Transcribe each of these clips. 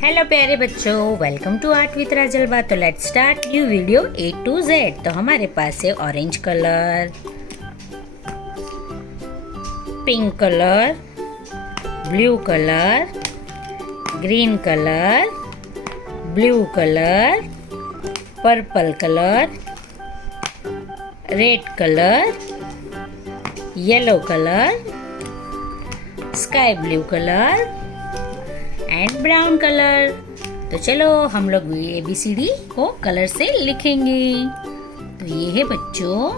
Hello प्यारे बच्चों, welcome to art with राजलबा। तो let's start new video A to Z। तो हमारे पास है orange colour, pink colour, blue colour, green colour, blue colour, purple colour, red colour, yellow colour, sky blue colour and brown colour. तो चलो हम लोग ABCD को colour से लिखेंगे। तो ये है बच्चों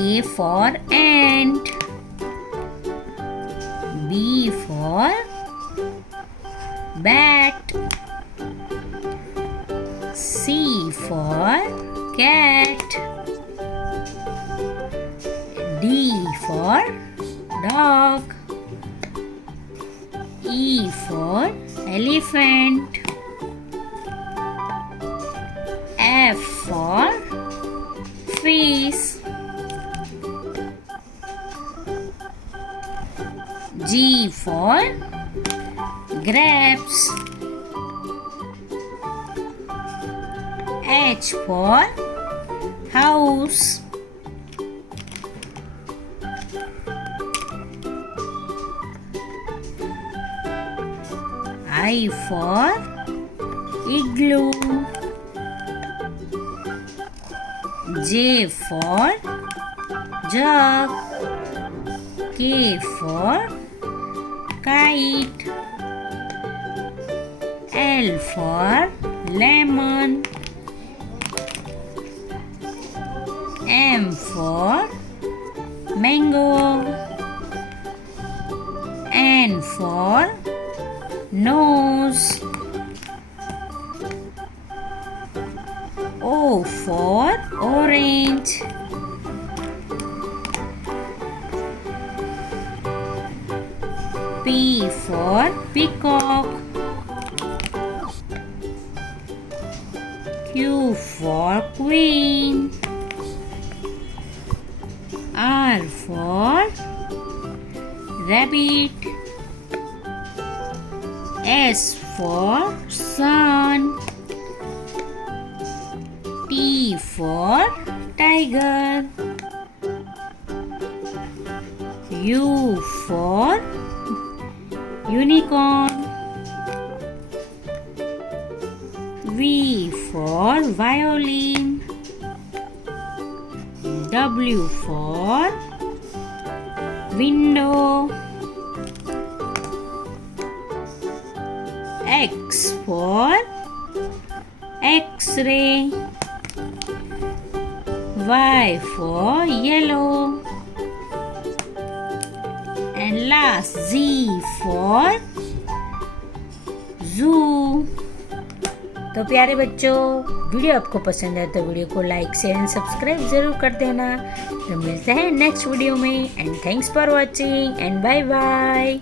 A for ant, B for bat, C for cat, D for dog, E for elephant, F for fish, G for grapes, H for house, I for igloo, J for jug, K for kite, L for lemon, M for mango, N for nose, O for orange, P for peacock, Q for queen, R for rabbit, S for sun, T for tiger, U for unicorn, V for violin, W for window, X for X-ray, Y for yellow, and last Z for zoo। तो प्यारे बच्चों, video आपको पसंद है तो video को like share and subscribe जरूर कर देना। तो मिलते हैं नेक्स्ट वीडियो में and thanks for watching and bye bye.